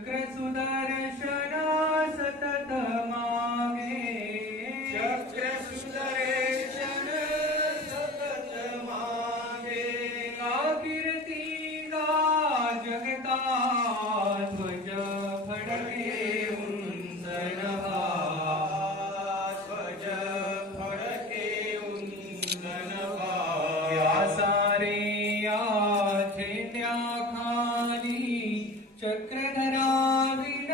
चक्र सुदर्शन सतत मागे, चक्र सुदर्शन सतत मागे, का कीर्ती गा जगता ध्वज फडके उंच नभा, ध्वज फडके उंच नभा, या सारे या झेंड्याखाली चक्रधरा विण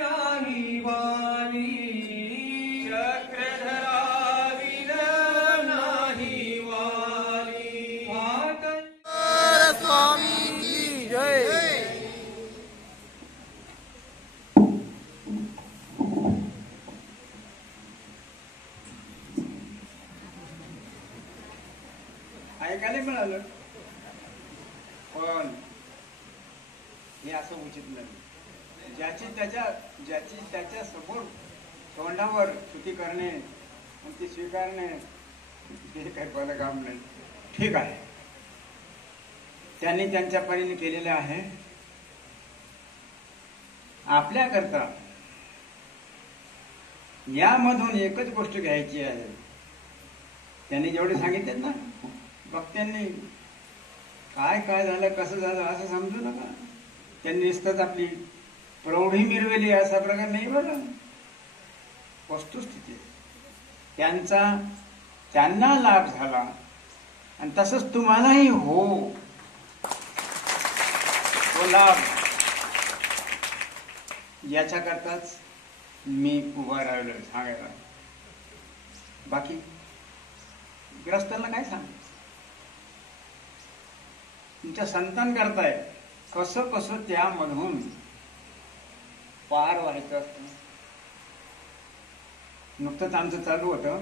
नाही वाली, चक्रधरा विण नाही वाली। हात स्वामी की जय। ऐकायला मिळालं, पण हे असं उचित नाही। ज्याची त्याच्या समोर तोंडावर स्तुती करणे आणि ती स्वीकारणे हे काही बरं काम नाही। ठीक आहे, त्यांनी त्यांच्या परीने केलेले आहे। आपल्याकरता यामधून एकच गोष्ट घ्यायची आहे, त्यांनी जेवढे सांगितले ना भक्तांनी, काय काय झालं कसं झालं असं समजू नका। त्यांनी नुसतंच आपली प्रौढी मिरवली असा प्रकार नाही बरं, वस्तुस्थिती त्यांना लाभ झाला आणि तसंच तुम्हालाही हो, तो लाभ याच्याकरताच मी उभा राहिलो सांगायला। बाकी ग्रस्तांना काय सांग, तुमच्या संतान करताय कसं कसं त्यामधून पार व्हायचं असतं। नुकतंच आमचं चालू होतं